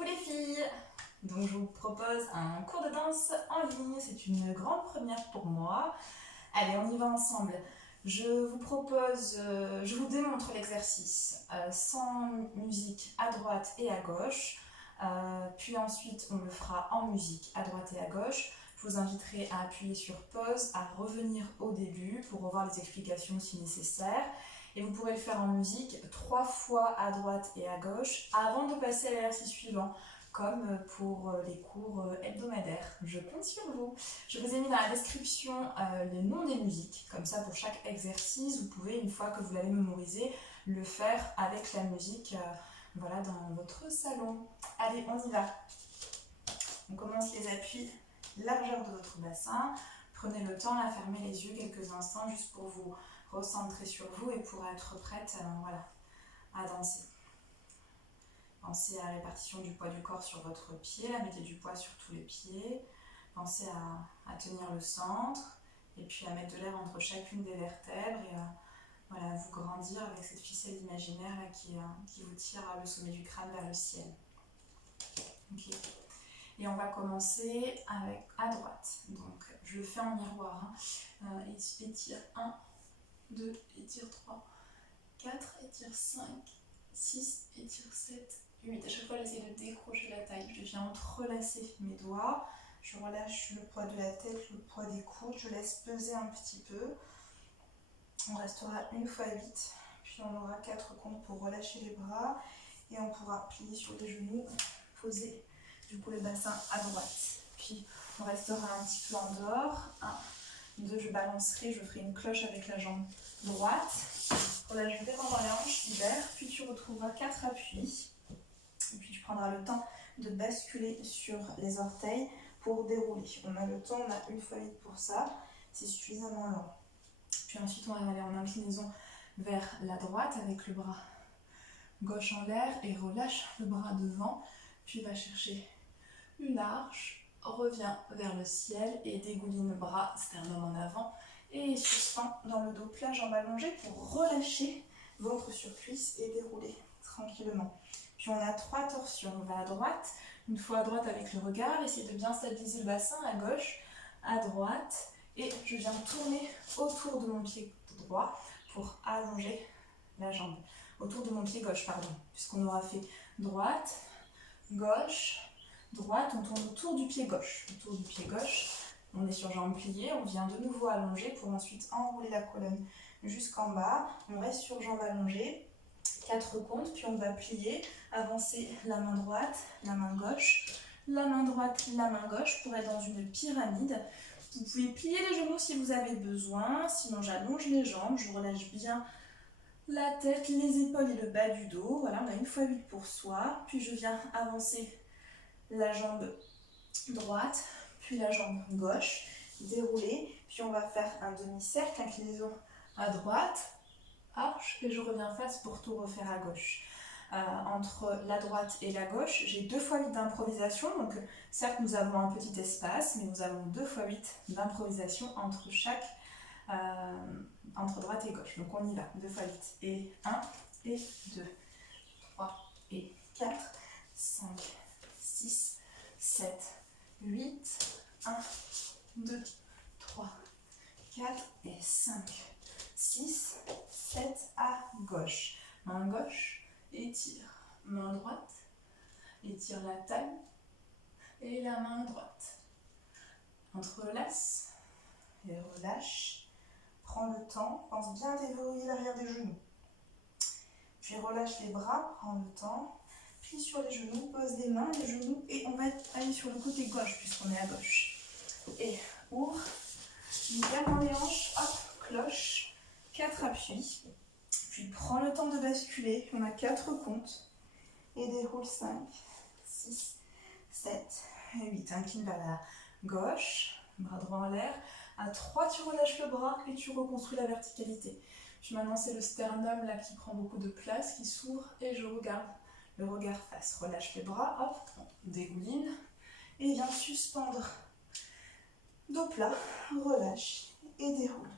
Coucou les filles! Donc je vous propose un cours de danse en ligne, c'est une grande première pour moi. Allez, on y va ensemble. Je vous démontre l'exercice sans musique à droite et à gauche. Puis ensuite on le fera en musique à droite et à gauche. Je vous inviterai à appuyer sur pause, à revenir au début pour revoir les explications si nécessaire. Et vous pourrez le faire en musique 3 fois à droite et à gauche avant de passer à l'exercice suivant, comme pour les cours hebdomadaires. Je compte sur vous. Je vous ai mis dans la description les noms des musiques, comme ça pour chaque exercice, vous pouvez, une fois que vous l'avez mémorisé, le faire avec la musique voilà, dans votre salon. Allez, on y va. On commence les appuis, largeur de votre bassin. Prenez le temps à fermer les yeux quelques instants juste pour vous recentrer sur vous et pour être prête voilà, à danser. Pensez à la répartition du poids du corps sur votre pied, mettez du poids sur tous les pieds. Pensez à tenir le centre et puis à mettre de l'air entre chacune des vertèbres et voilà, vous grandir avec cette ficelle imaginaire là, qui vous tire le sommet du crâne vers le ciel. Okay. Et on va commencer avec à droite. Donc je le fais en miroir. Étire 1, 2, étire 3, 4, étire 5, 6, étire 7, 8. À chaque fois, j'essaie de décrocher la taille. Je viens entrelacer mes doigts. Je relâche le poids de la tête, le poids des coudes. Je laisse peser un petit peu. On restera une fois 8. Puis on aura 4 comptes pour relâcher les bras. Et on pourra plier sur les genoux, poser du coup le bassin à droite. Puis on restera un petit peu en dehors. 1, 2, je balancerai, je ferai une cloche avec la jambe droite. Relâche vraiment dans les hanches, libère. Puis tu retrouveras 4 appuis. Et puis tu prendras le temps de basculer sur les orteils pour dérouler. On a le temps, on a une fois 8 pour ça. C'est suffisamment long. Puis ensuite on va aller en inclinaison vers la droite avec le bras gauche en l'air et relâche le bras devant. Puis va chercher une arche, reviens vers le ciel et dégouline bras, sternum en avant et suspend dans le dos plat, jambes allongées pour relâcher ventre sur cuisse et dérouler tranquillement. Puis on a 3 torsions, on va à droite, une fois à droite avec le regard, essayez de bien stabiliser le bassin, à gauche, à droite et je viens tourner autour de mon pied droit pour allonger la jambe. Autour de mon pied gauche, pardon, puisqu'on aura fait droite, gauche, droite, on tourne autour du pied gauche. Autour du pied gauche, on est sur jambe pliée, on vient de nouveau allonger pour ensuite enrouler la colonne jusqu'en bas. On reste sur jambe allongée, 4 comptes, puis on va plier, avancer la main droite, la main gauche, la main droite, la main gauche pour être dans une pyramide. Vous pouvez plier les genoux si vous avez besoin, sinon j'allonge les jambes, je relâche bien la tête, les épaules et le bas du dos. Voilà, on a une fois 8 pour soi. Puis je viens avancer la jambe droite, puis la jambe gauche, dérouler. Puis on va faire un demi-cercle, inclinaison à droite, arche, et je reviens face pour tout refaire à gauche. Entre la droite et la gauche, j'ai 2 fois 8 d'improvisation. Donc certes, nous avons un petit espace, mais nous avons 2 fois 8 d'improvisation entre chaque entre droite et gauche. Donc on y va, 2 fois 8. Et 1, et 2, 3, et 4, 5, 6, 7, 8, 1, 2, 3, 4 et 5, 6, 7 à gauche. Main gauche, étire. Main droite, étire la taille et la main droite. Entrelace et relâche. Prends le temps, pense bien à déverrouiller l'arrière des genoux. Puis relâche les bras, prends le temps. Puis sur les genoux, pose les mains, les genoux, et on va aller sur le côté gauche puisqu'on est à gauche. Et ouvre, libère dans les hanches, hop, cloche, 4 appuis. Puis prends le temps de basculer, on a 4 comptes. Et déroule 5, 6, 7, 8. Incline vers la gauche, bras droit en l'air. À 3, tu relâches le bras et tu reconstruis la verticalité. Puis maintenant, c'est le sternum là qui prend beaucoup de place, qui s'ouvre et je regarde le regard face. Relâche les bras, hop, on dégouline et viens suspendre. Dos plat, relâche et déroule.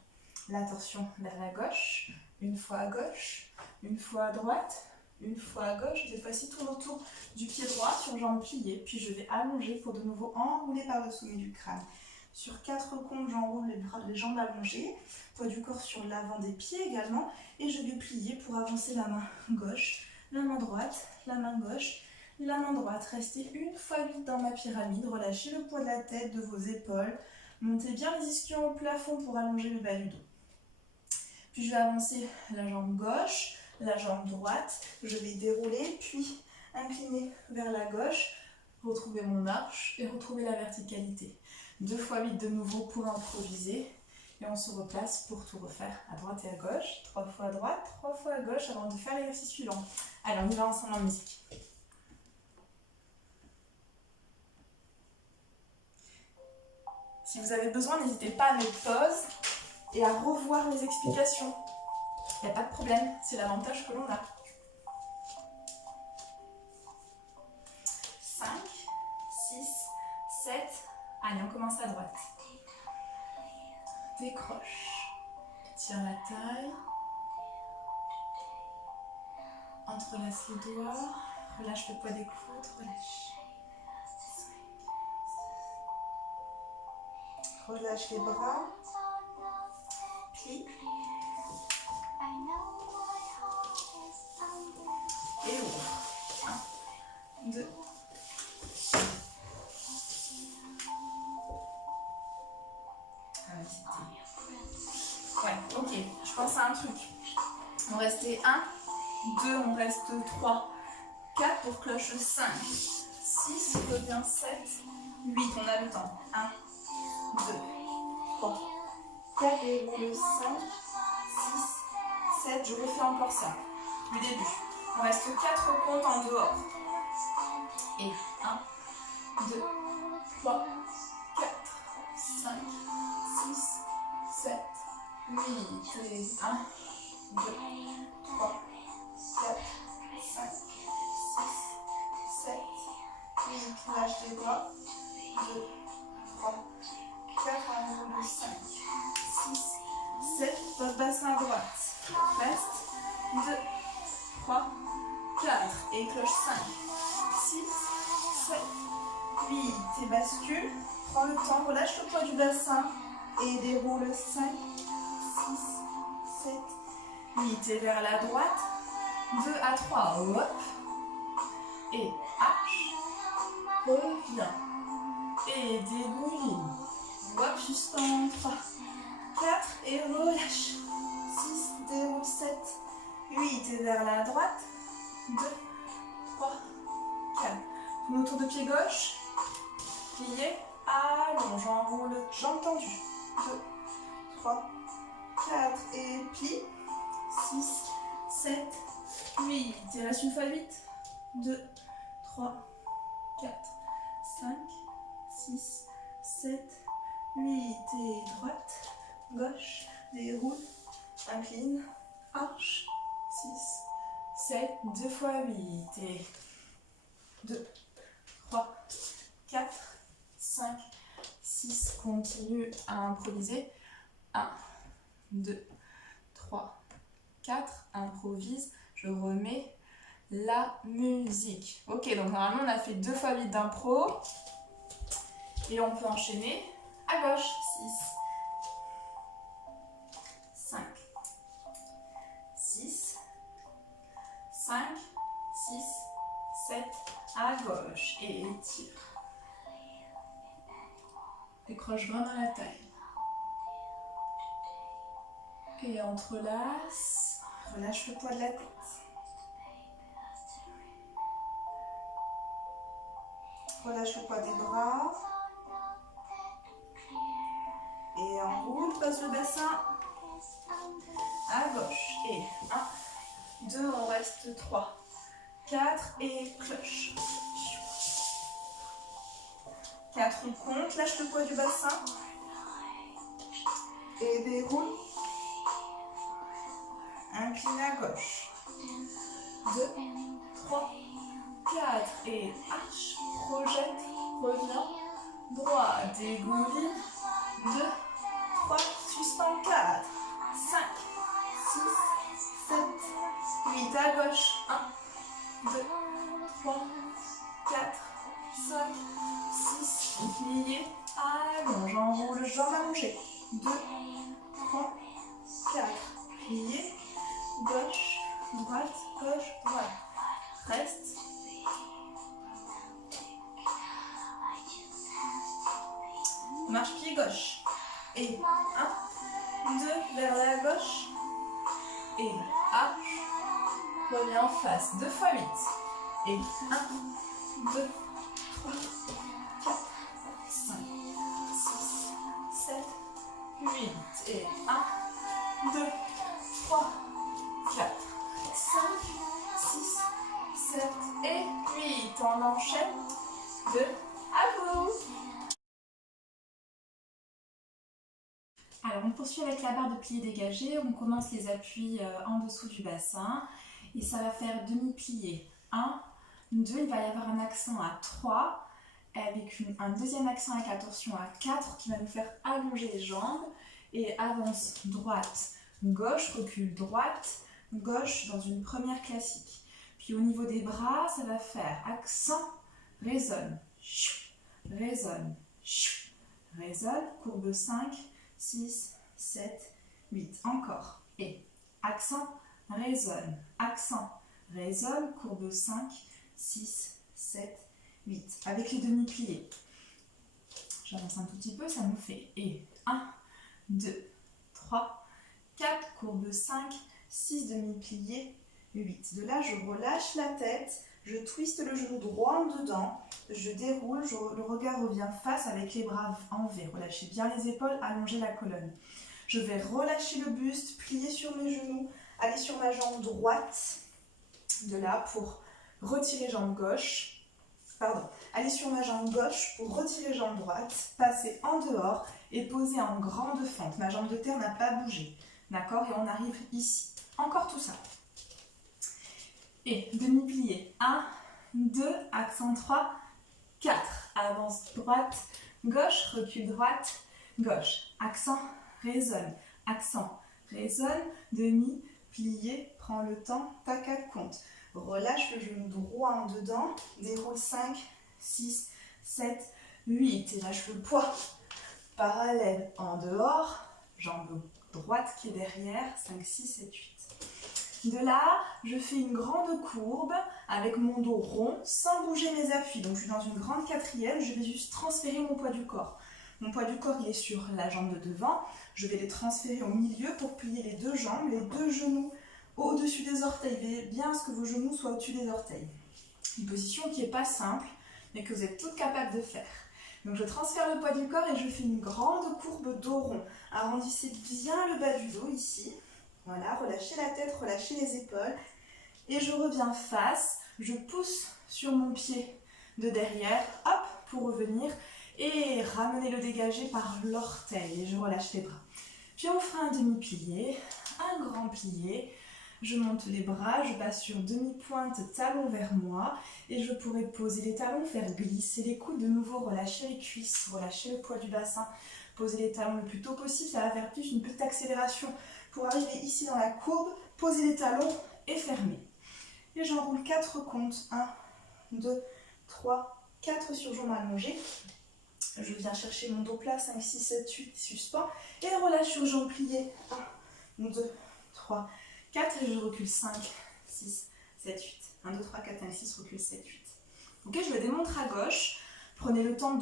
La torsion vers la gauche, une fois à gauche, une fois à droite, une fois à gauche. Cette fois-ci, tourne autour du pied droit sur jambe pliée. Puis je vais allonger pour de nouveau enrouler par le sommet du crâne. Sur 4 comptes, j'enroule les jambes allongées, poids du corps sur l'avant des pieds également. Et je vais plier pour avancer la main gauche, la main droite, la main gauche, la main droite. Restez une fois 8 dans ma pyramide. Relâchez le poids de la tête, de vos épaules. Montez bien les ischions au plafond pour allonger le bas du dos. Puis je vais avancer la jambe gauche, la jambe droite. Je vais dérouler, puis incliner vers la gauche. Retrouver mon arche et retrouver la verticalité. 2 fois 8 de nouveau pour improviser. Et on se replace pour tout refaire à droite et à gauche. 3 fois à droite, 3 fois à gauche avant de faire l'exercice suivant. Allez, on y va ensemble en musique. Si vous avez besoin, n'hésitez pas à mettre pause et à revoir les explications. Il n'y a pas de problème, c'est l'avantage que l'on a. 5, 6, 7. Allez, on commence à droite. Décroche. Tire la taille. Entrelace les doigts. Relâche le poids des coudes. Relâche. Relâche les bras. Plie. Et ouvre. 1, 2. Ah oui, c'était... Ouais, ok. Je pense à un truc. On restait 1, 2, on reste 3, 4 pour cloche 5, 6, revient 7, 8, on a le temps. 1, 2, 3, 4 et roule 5, 6, 7, je refais encore ça, du début. On reste 4 comptes en dehors. Et 1, 2, 3, 4, 5, 6, 7, 8, et 1, 2, 3, 4, 5, 6, 7, 8, lâche les bras, 2, 3, 4, on roule 5, 6, 7, votre bassin à droite, reste, 2, 3, 4, et cloche 5, 6, 7, 8, et bascule, prends le temps, relâche le poids du bassin, et déroule 5, 6, 7, 8, et vers la droite, 2 à 3, hop, et arche, reviens, et dégouline, hop, suspend, 3, 4, et relâche, 6, déroule, 7, 8, et vers la droite, 2, 3, 4, tourne autour de pied gauche, plié, allonge, enroule, jambe tendue, 2, 3, 4, et plie, 6, 7, 8, et reste une fois 8, 2, 3, 4, 5, 6, 7, 8, et droite, gauche, déroule, incline, arche, 6, 7, 2 fois 8, et 2, 3, 4, 5, 6, continue à improviser, 1, 2, 3, 4, improvise, je remets la musique. Ok, donc normalement on a fait 2 fois 8 d'impro, et on peut enchaîner à gauche, 6, 5, 6, 5, 6, 7, à gauche, et étire. Décroche vraiment la taille. Et entrelace, relâche le poids de la tête. Relâche le poids des bras. Et enroule, passe le bassin à gauche. Et 1, 2, on reste 3, 4 et cloche. 4, on compte, lâche le poids du bassin. Et déroule. Incline à gauche. 2, 3, 4 et arche, projette, reviens, droit, dégouline, 2, 3, suspend, 4, 5, 6, 7, 8, à gauche, 1, 2, 3, 4, 5, 6, plié, allonge, enroule, jambe allongée. 2, 3, 4, plié, gauche, droite, gauche, droite. Reste. Marche pied gauche. Et 1, 2, vers la gauche. Et arche. Reviens en face. 2 fois 8. Et 1, 2, 3, 4, 5, 6, 7, 8. Et 1, 2, 3, 4, 5, 6, 7 et 8. On enchaîne. 2, à vous. Alors on poursuit avec la barre de plié dégagé, on commence les appuis en dessous du bassin et ça va faire demi-plié. 1, 2, il va y avoir un accent à 3 avec un deuxième accent avec la torsion à 4 qui va nous faire allonger les jambes et avance droite, gauche, recule droite, gauche dans une première classique. Puis au niveau des bras, ça va faire accent, résonne, résonne, résonne, courbe 5, 6, 7, 8. Encore. Et accent, résonne, courbe 5, 6, 7, 8. Avec les demi-pliés. J'avance un tout petit peu, ça nous fait et 1, 2, 3, 4, courbe 5, 6 demi-pliés, 8. De là, je relâche la tête, je twiste le genou droit en dedans, je déroule, le regard revient face avec les bras en V. Relâchez bien les épaules, allongez la colonne. Je vais relâcher le buste, plier sur mes genoux, aller sur ma jambe droite. De là, pour retirer jambe gauche. Pardon, aller sur ma jambe gauche pour retirer jambe droite, passer en dehors et poser en grande fente. Ma jambe de terre n'a pas bougé. D'accord? Et on arrive ici. Encore tout ça. Et demi-plié. 1, 2, accent 3, 4. Avance droite, gauche, recule droite, gauche. Accent, résonne, demi, plié, prends le temps, pas 4 comptes. Relâche le genou droit en dedans, déroule 5, 6, 7, 8. Et lâche le poids. Parallèle en dehors, jambe droite qui est derrière, 5, 6, 7, 8. De là, je fais une grande courbe avec mon dos rond sans bouger mes appuis. Donc je suis dans une grande quatrième, je vais juste transférer mon poids du corps. Mon poids du corps il est sur la jambe de devant. Je vais les transférer au milieu pour plier les deux jambes, les deux genoux au-dessus des orteils. Veillez bien à ce que vos genoux soient au-dessus des orteils. Une position qui n'est pas simple, mais que vous êtes toutes capables de faire. Donc je transfère le poids du corps et je fais une grande courbe dos rond. Arrondissez bien le bas du dos ici. Voilà, relâchez la tête, relâchez les épaules. Et je reviens face, je pousse sur mon pied de derrière, hop, pour revenir. Et ramener le dégagé par l'orteil. Et je relâche les bras. Puis on fera un demi-plié, un grand plié. Je monte les bras, je passe sur demi-pointe, talon vers moi. Et je pourrais poser les talons, faire glisser les coudes. De nouveau, relâcher les cuisses, relâcher le poids du bassin. Poser les talons le plus tôt possible, ça va faire plus une petite accélération. Pour arriver ici dans la courbe, poser les talons et fermer. Et j'enroule 4 comptes. 1, 2, 3, 4 sur jambes allongées. Je viens chercher mon dos plat, 5, 6, 7, 8, suspends. Et relâche sur jambes pliées. 1, 2, 3, 4. Et je recule 5, 6, 7, 8. 1, 2, 3, 4, 5, 6, recule 7, 8. Ok, je le démontre à gauche. Prenez le temps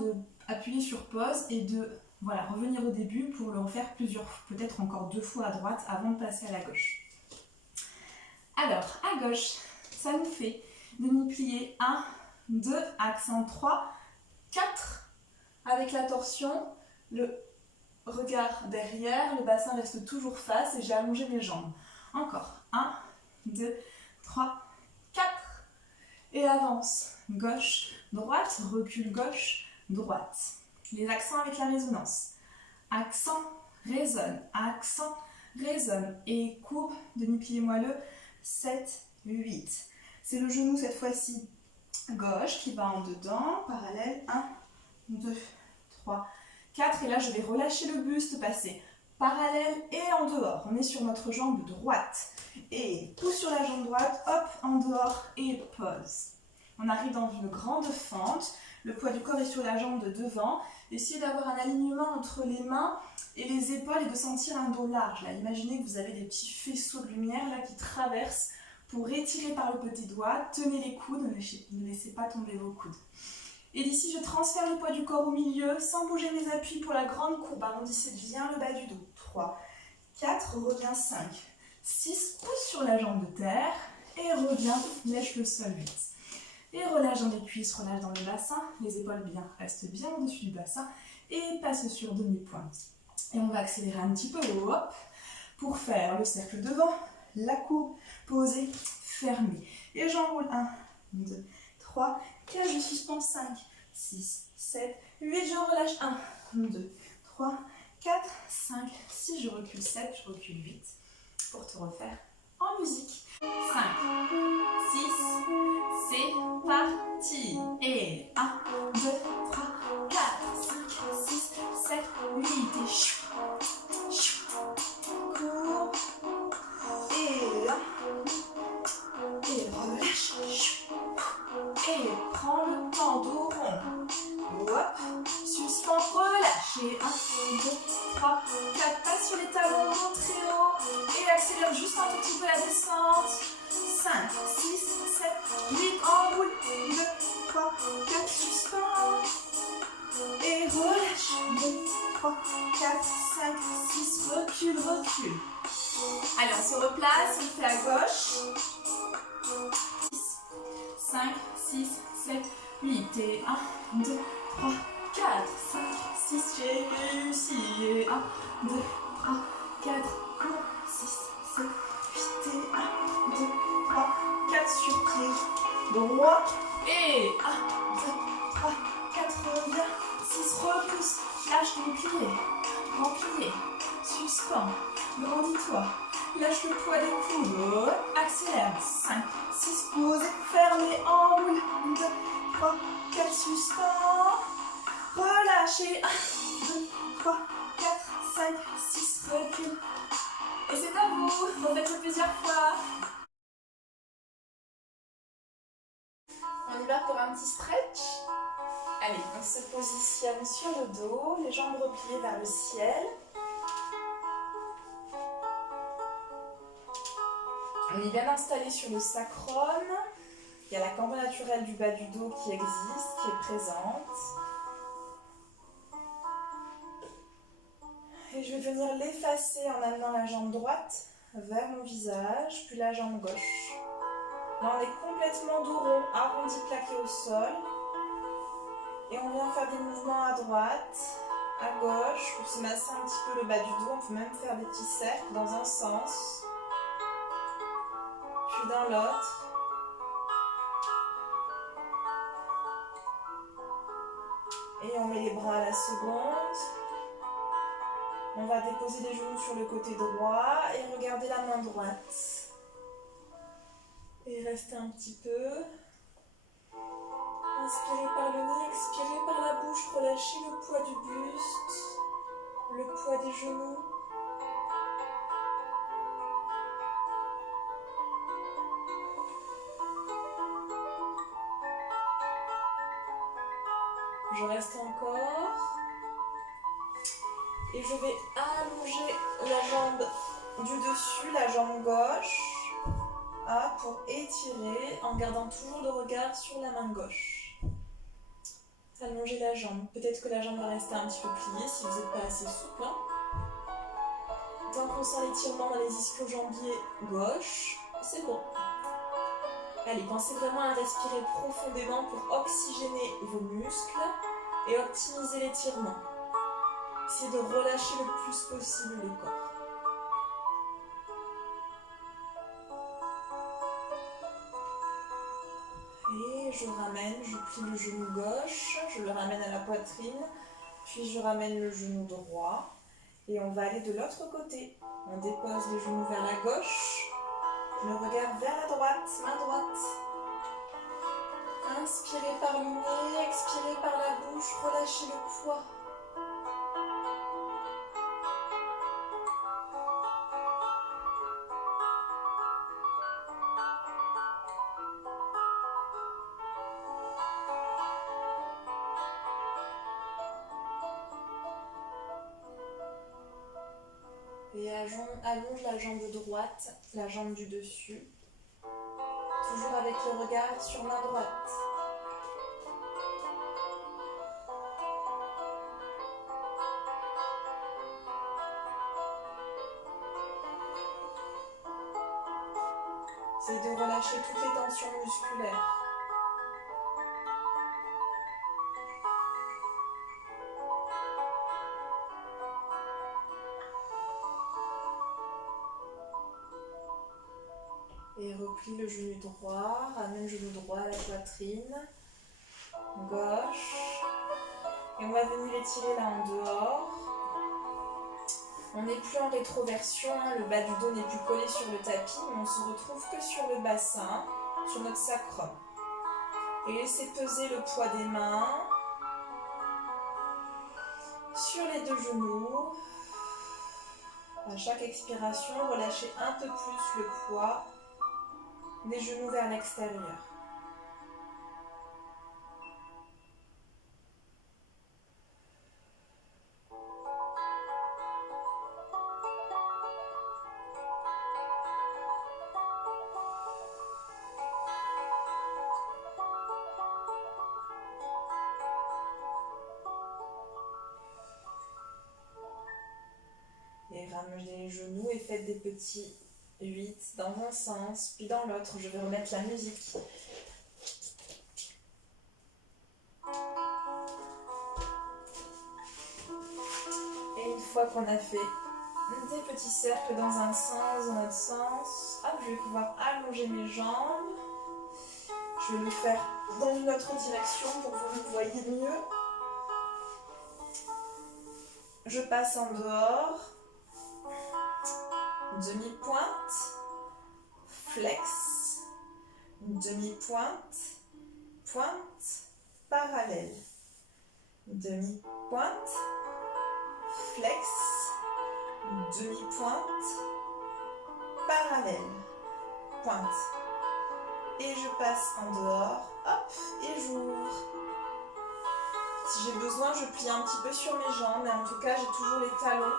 d'appuyer sur pause et de revenir au début pour le faire plusieurs fois, peut-être encore 2 fois à droite avant de passer à la gauche. Alors, à gauche, ça nous fait demi-plié 1, 2, accent 3, 4. Avec la torsion, le regard derrière, le bassin reste toujours face et j'ai allongé mes jambes. Encore. 1, 2, 3, 4. Et avance. Gauche, droite, recule gauche, droite. Les accents avec la résonance. Accent, résonne. Et courbe, demi-plié moelleux, 7, 8. C'est le genou cette fois-ci gauche qui va en dedans, parallèle, 1, 2, 3, 4. Et là, je vais relâcher le buste, passer parallèle et en dehors. On est sur notre jambe droite. Et pouce sur la jambe droite, hop, en dehors et pause. On arrive dans une grande fente. Le poids du corps est sur la jambe de devant. Essayez d'avoir un alignement entre les mains et les épaules et de sentir un dos large. Là, imaginez que vous avez des petits faisceaux de lumière là, qui traversent pour étirer par le petit doigt. Tenez les coudes, ne laissez pas tomber vos coudes. Et d'ici, je transfère le poids du corps au milieu sans bouger mes appuis pour la grande courbe. Arrondissez bien le bas du dos. 3, 4, reviens 5, 6, pousse sur la jambe de terre et reviens, lèche le sol 8. Et relâche dans les cuisses, relâche dans le bassin, les épaules restent bien au-dessus du bassin et passe sur demi-pointe. Et on va accélérer un petit peu, hop, pour faire le cercle devant, la courbe, posée, fermée. Et j'enroule 1, 2, 3, 4, je suspends 5, 6, 7, 8, je relâche 1, 2, 3, 4, 5, 6, je recule 7, je recule 8 pour te refaire en musique. 5, 6, c'est parti. Et 1, 2, 3, 4, 5, 6, 7, 8 et chou, chou, cours. Et 1, et relâche, chou, et prends le temps dos rond. Hop, suspends, relâche. Et 1, 2, 3, 4, passe sur les talons, monte très haut. Et accélère juste un tout petit peu la descente. 5, 6, 7, 8, enroule. 2, 3, 4, suspends. Et relâche. 2, 3, 4, 5, 6, recule, recule. Allez, on se replace, on fait à gauche. 5, 6, 7, 8 et 1, 2, 3, 4, 5, 6, j'ai réussi. Et 1, 2, 3, 4, 6, 7, 8 et 1, 2, 3, 4 sur pied droit. Et 1, 2, 3, 4, reviens. 6, repousse. Lâche ton plié. Replié. Suspends. Grandis-toi. Lâche le poids des coudes. Accélère. 5, 6, pose. Fermez. Enroule. 2, 3, 4, suspends. Relâchez. 1, 2, 3, 4, 5, 6, recule. Et c'est à vous. Refaites-le plusieurs fois. On y va pour un petit stretch. Allez, on se positionne sur le dos, les jambes repliées vers le ciel. On est bien installé sur le sacrum. Il y a la cambre naturelle du bas du dos qui existe, qui est présente. Et je vais venir l'effacer en amenant la jambe droite vers mon visage, puis la jambe gauche. Là, on est complètement dos rond, arrondi, plaqué au sol. Et on vient faire des mouvements à droite, à gauche, pour se masser un petit peu le bas du dos. On peut même faire des petits cercles dans un sens, puis dans l'autre. Et on met les bras à la seconde. On va déposer les genoux sur le côté droit et regarder la main droite. Et rester un petit peu. Inspirez par le nez, expirez par la bouche, relâchez le poids du buste, le poids des genoux. Je reste encore. Et je vais allonger la jambe du dessus, la jambe gauche, pour étirer en gardant toujours le regard sur la main gauche. Allonger la jambe. Peut-être que la jambe va rester un petit peu pliée si vous n'êtes pas assez souple. Tant qu'on sent l'étirement dans les ischio-jambiers gauche, c'est bon. Allez, pensez vraiment à respirer profondément pour oxygéner vos muscles et optimiser l'étirement. Essayez de relâcher le plus possible le corps. Et je ramène, je plie le genou gauche, je le ramène à la poitrine, puis je ramène le genou droit. Et on va aller de l'autre côté. On dépose les genoux vers la gauche, le regard vers la droite, main droite. Inspirez par le nez, expirez par la bouche, relâchez le poids. Et allonge la jambe droite, la jambe du dessus. Toujours avec le regard sur main droite. Essayez de relâcher toutes les tensions musculaires. Et replie le genou droit, ramène le genou droit à la poitrine, gauche. Et on va venir étirer là en dehors. On n'est plus en rétroversion, hein, le bas du dos n'est plus collé sur le tapis, mais on se retrouve que sur le bassin, sur notre sacrum. Et laissez peser le poids des mains sur les deux genoux. À chaque expiration, relâchez un peu plus le poids des genoux vers l'extérieur. Et ramenez les genoux et faites des petits 8 dans un sens, puis dans l'autre. Je vais remettre la musique. Et une fois qu'on a fait des petits cercles dans un sens, dans l'autre sens, hop, je vais pouvoir allonger mes jambes. Je vais le faire dans une autre direction pour que vous me voyez mieux. Je passe en dehors. Demi-pointe, flex, demi-pointe, pointe, parallèle. Demi-pointe, flex, demi-pointe, parallèle, pointe. Et je passe en dehors, hop, et j'ouvre. Si j'ai besoin, je plie un petit peu sur mes jambes, mais en tout cas, j'ai toujours les talons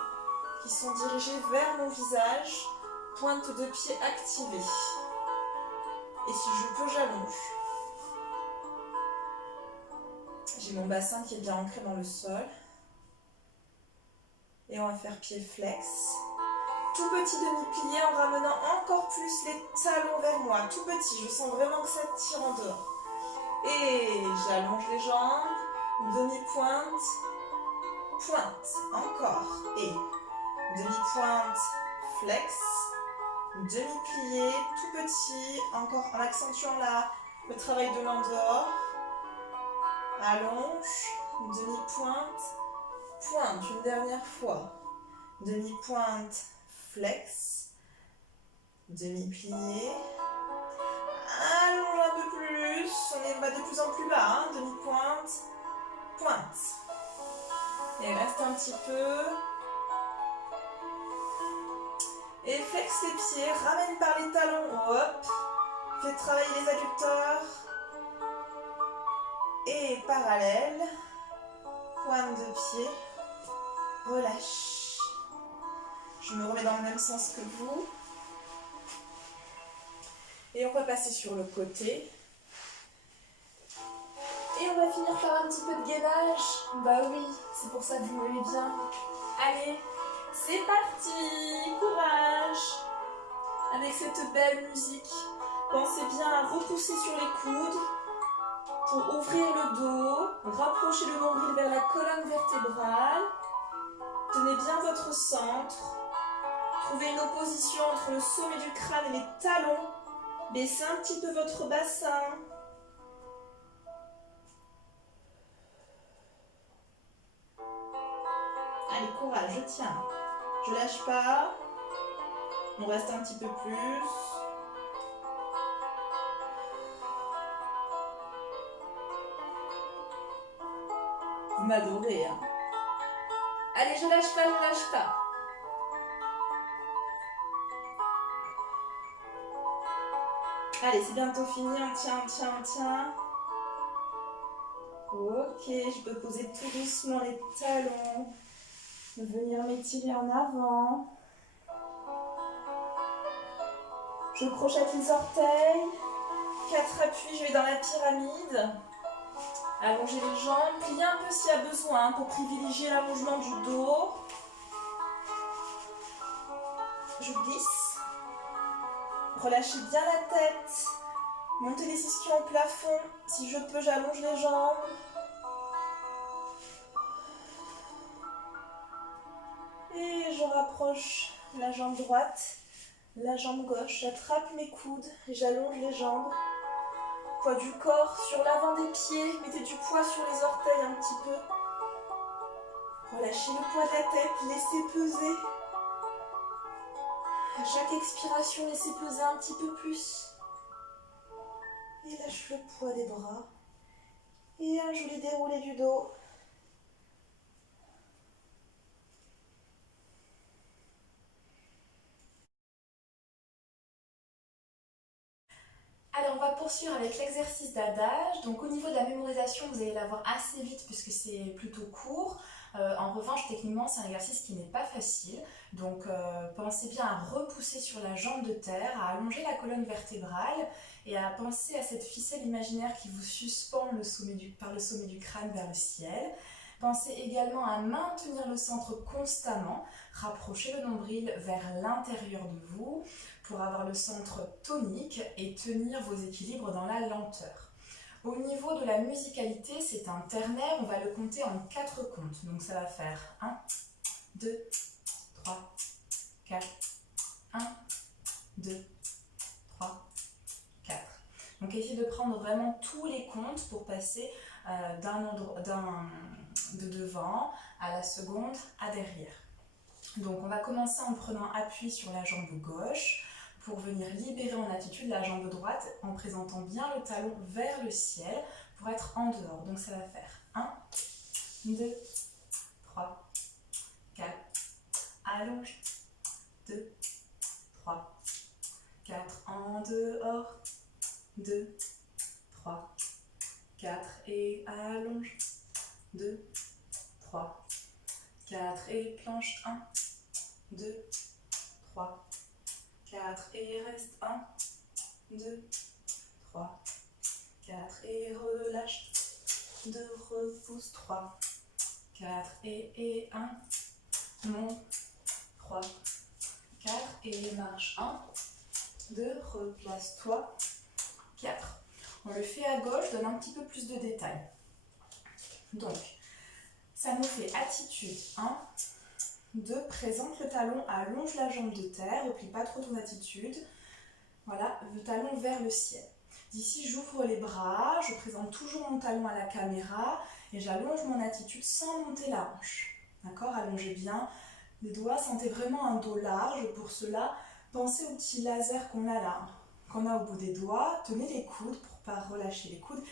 qui sont dirigés vers mon visage, pointe de pied activée. Et si je peux, j'allonge. J'ai mon bassin qui est bien ancré dans le sol. Et on va faire pied flex. Tout petit demi-plié en ramenant encore plus les talons vers moi. Tout petit, je sens vraiment que ça tire en dehors. Et j'allonge les jambes. Demi-pointe. Pointe. Encore. Et demi-pointe, flex, demi-plié, tout petit, encore en accentuant le travail de l'en dehors, allonge, demi-pointe, pointe, une dernière fois, demi-pointe, flex, demi-plié, allonge un peu plus, on va de plus en plus bas, hein, demi-pointe, pointe, et reste un petit peu. Et flex les pieds, ramène par les talons, hop, fais travailler les adducteurs. Et parallèle, pointe de pied, relâche. Je me remets dans le même sens que vous. Et on va passer sur le côté. Et on va finir par un petit peu de gainage. Bah oui, c'est pour ça que vous m'aimez bien. Allez, c'est parti, courage. Avec cette belle musique, pensez bien à repousser sur les coudes pour ouvrir le dos, rapprocher le nombril vers la colonne vertébrale. Tenez bien votre centre. Trouvez une opposition entre le sommet du crâne et les talons. Baissez un petit peu votre bassin. Allez, courage, je tiens. Je lâche pas. On reste un petit peu plus. Vous m'adorez, hein. Allez, je lâche pas, je lâche pas. Allez, c'est bientôt fini, on tient, on tient, on tient. Ok, je peux poser tout doucement les talons. Venir m'étirer en avant. Je crochette les orteils. 4 appuis, je vais dans la pyramide. Allonger les jambes, plier un peu s'il y a besoin pour privilégier l'allongement du dos. Je glisse. Relâchez bien la tête. Montez les ischions au plafond. Si je peux, j'allonge les jambes. Et je rapproche la jambe droite, la jambe gauche. J'attrape mes coudes et j'allonge les jambes. Poids du corps sur l'avant des pieds. Mettez du poids sur les orteils un petit peu. Relâchez le poids de la tête. Laissez peser. À chaque expiration, laissez peser un petit peu plus. Et lâche le poids des bras. Et un joli déroulé du dos. Allez, on va poursuivre avec l'exercice d'adage. Donc au niveau de la mémorisation, vous allez l'avoir assez vite puisque c'est plutôt court. En revanche, techniquement, c'est un exercice qui n'est pas facile. Donc pensez bien à repousser sur la jambe de terre, à allonger la colonne vertébrale et à penser à cette ficelle imaginaire qui vous suspend par le sommet du crâne vers le ciel. Pensez également à maintenir le centre constamment, rapprocher le nombril vers l'intérieur de vous pour avoir le centre tonique et tenir vos équilibres dans la lenteur. Au niveau de la musicalité, c'est un ternaire, on va le compter en 4 comptes. Donc ça va faire 1, 2, 3, 4, 1, 2, 3, 4. Donc essayez de prendre vraiment tous les comptes pour passer de devant à la seconde à derrière. Donc on va commencer en prenant appui sur la jambe gauche pour venir libérer en attitude la jambe droite en présentant bien le talon vers le ciel pour être en dehors. Donc ça va faire 1, 2, 3, 4, allonge, 2, 3, 4, en dehors, 2, 3, 4 et allonge, 2, 3, 4 et planche, 1, 2, 3, 4 et reste, 1, 2, 3, 4 et relâche, 2, repousse, 3, 4 et 1, monte, 3, 4 et marche, 1, 2, replace-toi, 4. On le fait à gauche, je donne un petit peu plus de détails. Donc, ça nous fait attitude 1, 2, présente le talon, allonge la jambe de terre, replie pas trop ton attitude. Voilà, le talon vers le ciel. D'ici, j'ouvre les bras, je présente toujours mon talon à la caméra et j'allonge mon attitude sans monter la hanche. D'accord? Allongez bien les doigts, sentez vraiment un dos large. Pour cela, pensez au petit laser qu'on a là, qu'on a au bout des doigts. Tenez les coudes pour ne pas relâcher les coudes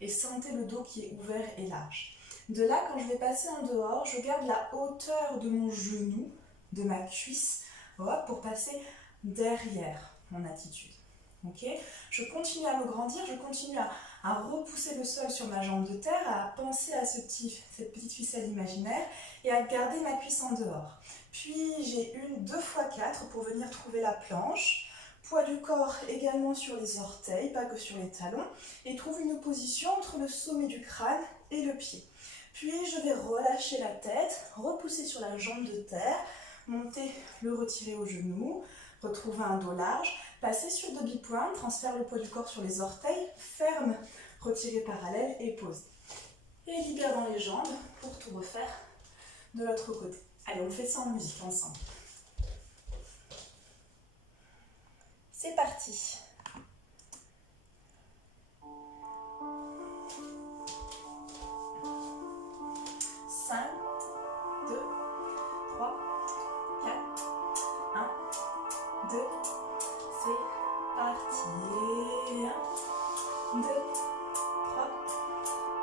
et sentez le dos qui est ouvert et large. De là, quand je vais passer en dehors, je garde la hauteur de mon genou, de ma cuisse, hop, pour passer derrière mon attitude. Okay, je continue à me grandir, je continue à repousser le sol sur ma jambe de terre, à penser à cette petite ficelle imaginaire et à garder ma cuisse en dehors. Puis j'ai une 2 x 4 pour venir trouver la planche. Poids du corps également sur les orteils, pas que sur les talons. Et trouve une position entre le sommet du crâne et le pied. Puis je vais relâcher la tête, repousser sur la jambe de terre, monter, le retirer au genou, retrouver un dos large, passer sur doggy point, transfère le poids du corps sur les orteils, ferme, retirer parallèle et pose. Et libère dans les jambes pour tout refaire de l'autre côté. Allez, on fait ça en musique ensemble. C'est parti. Cinq, 2, 3, 4, 1, 2, c'est parti. 1, 2, 3,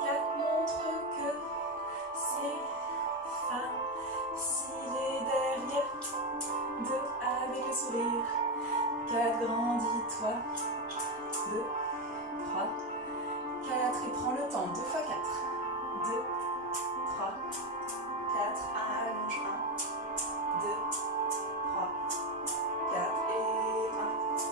4, montre que c'est facile et derrière. 2, avec le sourire. 4, grandis-toi. 2, 3, 4 et prends le temps. 2 x 4. 2, 3, 4, allonge 1, 2, 3, 4 et 1, 2,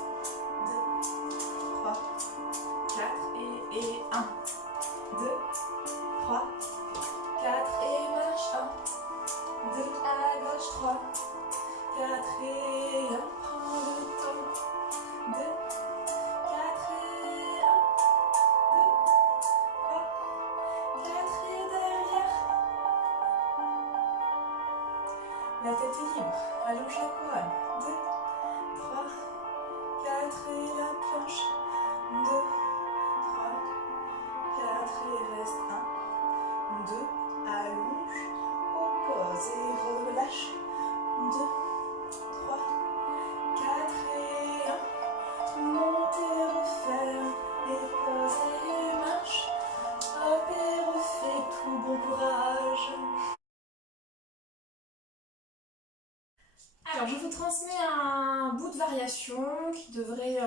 transmets un bout de variation qui devrait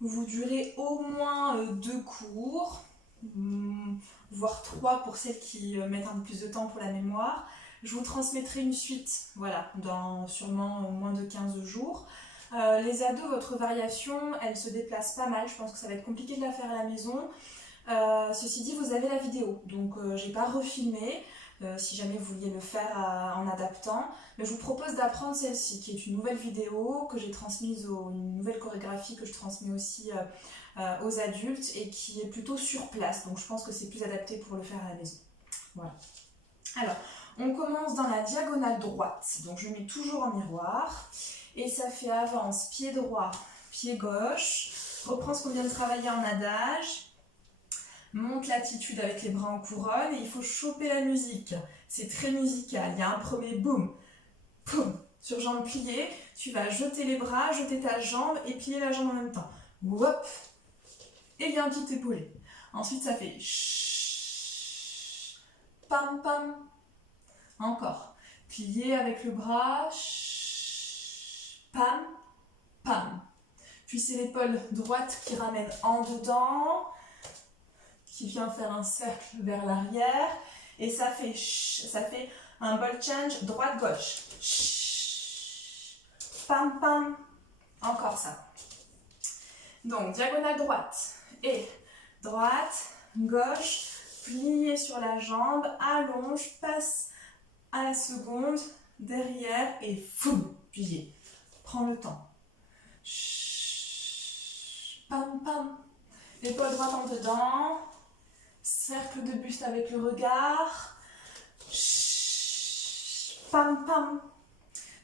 vous durer au moins 2 cours, voire 3 pour celles qui mettent un peu plus de temps pour la mémoire. Je vous transmettrai une suite, voilà, dans sûrement moins de 15 jours. Les ados, votre variation, elle se déplace pas mal. Je pense que ça va être compliqué de la faire à la maison. Ceci dit, vous avez la vidéo, donc j'ai pas refilmé. Si jamais vous vouliez le faire en adaptant, mais je vous propose d'apprendre celle-ci, qui est une nouvelle vidéo que j'ai transmise, une nouvelle chorégraphie que je transmets aussi aux adultes et qui est plutôt sur place, donc je pense que c'est plus adapté pour le faire à la maison. Voilà. Alors, on commence dans la diagonale droite, donc je mets toujours en miroir, et ça fait avance, pied droit, pied gauche, reprends ce qu'on vient de travailler en adage, monte l'attitude avec les bras en couronne et il faut choper la musique. C'est très musical. Il y a un premier boum, boum. Sur jambe pliée, tu vas jeter les bras, jeter ta jambe et plier la jambe en même temps. Hop. Et il y a un petit épaulé. Ensuite, ça fait ch, pam pam. Encore. Plier avec le bras, ch, pam pam. Puis c'est l'épaule droite qui ramène en dedans, qui vient faire un cercle vers l'arrière, et ça fait un ball change droite-gauche. Pam pam. Encore ça. Donc diagonale droite et droite, gauche, plié sur la jambe, allonge, passe à la seconde, derrière et foum, plié. Prends le temps. Pam pam. L'épaule droite en dedans. Cercle de buste avec le regard. Pam pam.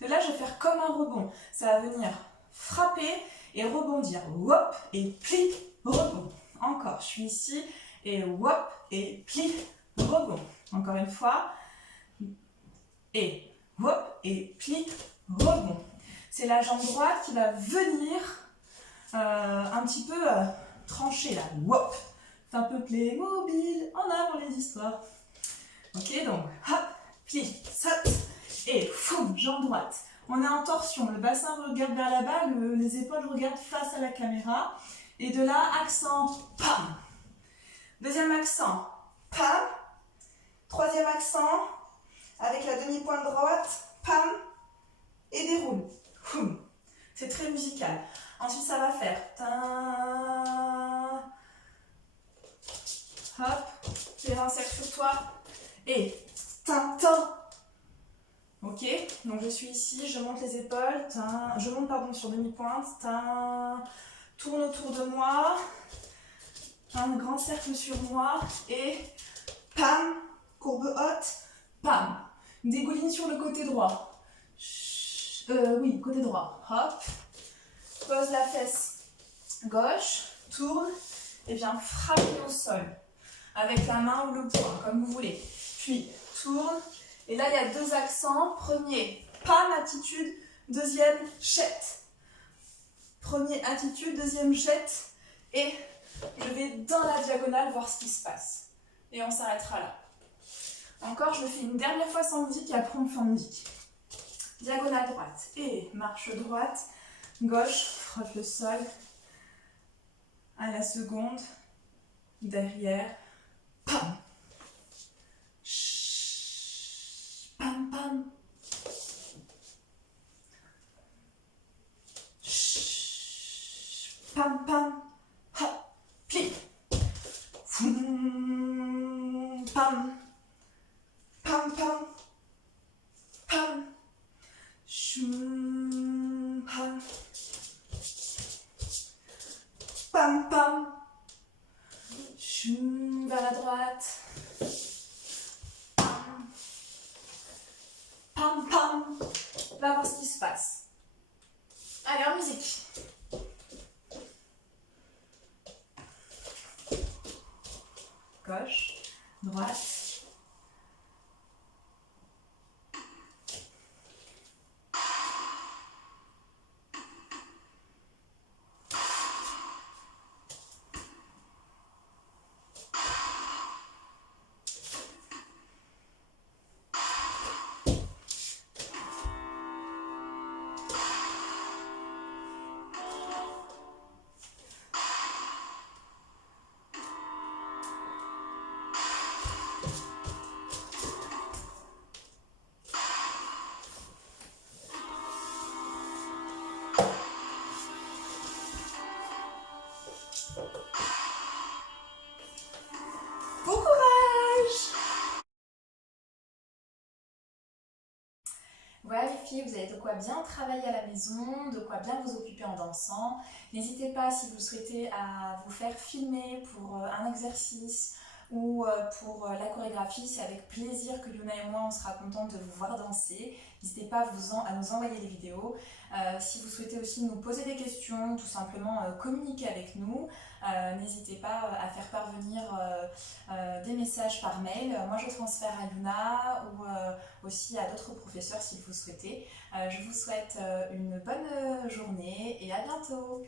De là, je vais faire comme un rebond. Ça va venir frapper et rebondir. Hop, et pli, rebond. Encore, je suis ici. Et hop, et pli, rebond. Encore une fois. Et hop, et pli, rebond. C'est la jambe droite qui va venir un petit peu trancher là. Hop. C'est un peu Playmobil, en avant les histoires. Ok, donc, hop, pli, saute, et foum, jambe droite. On est en torsion, le bassin regarde vers là-bas, les épaules regardent face à la caméra. Et de là, accent, pam. Deuxième accent, pam. Troisième accent, avec la demi-pointe droite, pam. Et déroule. Foum. C'est très musical. Ensuite, ça va faire ta. Hop, fais un cercle sur toi. Et tin. Ok, donc je suis ici, je monte les épaules, je monte pardon sur demi-pointe, tourne autour de moi, un grand cercle sur moi et pam, courbe haute, pam, dégouline sur le côté droit. Oui, côté droit. Hop, pose la fesse gauche, tourne et viens frapper au sol avec la main ou le poing, comme vous voulez. Puis tourne. Et là, il y a deux accents. Premier, pam, attitude. Deuxième, jette. Premier, attitude. Deuxième, jette. Et je vais dans la diagonale voir ce qui se passe. Et on s'arrêtera là. Encore, je le fais une dernière fois sans musique et après on fait en musique. Diagonale droite. Et marche droite. Gauche, frotte le sol. À la seconde. Derrière. Pam. Pam pam. Pam pam. Ha. Pli. Pam. Pam pam. Pam. Pam. Pam pam. Vers la droite. Pam pam. On va voir ce qui se passe. Allez, en musique. Gauche, droite. filles, vous avez de quoi bien travailler à la maison, de quoi bien vous occuper en dansant. N'hésitez pas, si vous le souhaitez, à vous faire filmer pour un exercice ou pour la chorégraphie. C'est avec plaisir que Yuna et moi, on sera contente de vous voir danser. N'hésitez pas à nous envoyer les vidéos. Si vous souhaitez aussi nous poser des questions, tout simplement communiquer avec nous, n'hésitez pas à faire parvenir des messages par mail. Moi, je transfère à Yuna ou aussi à d'autres professeurs si vous souhaitez. Je vous souhaite une bonne journée et à bientôt.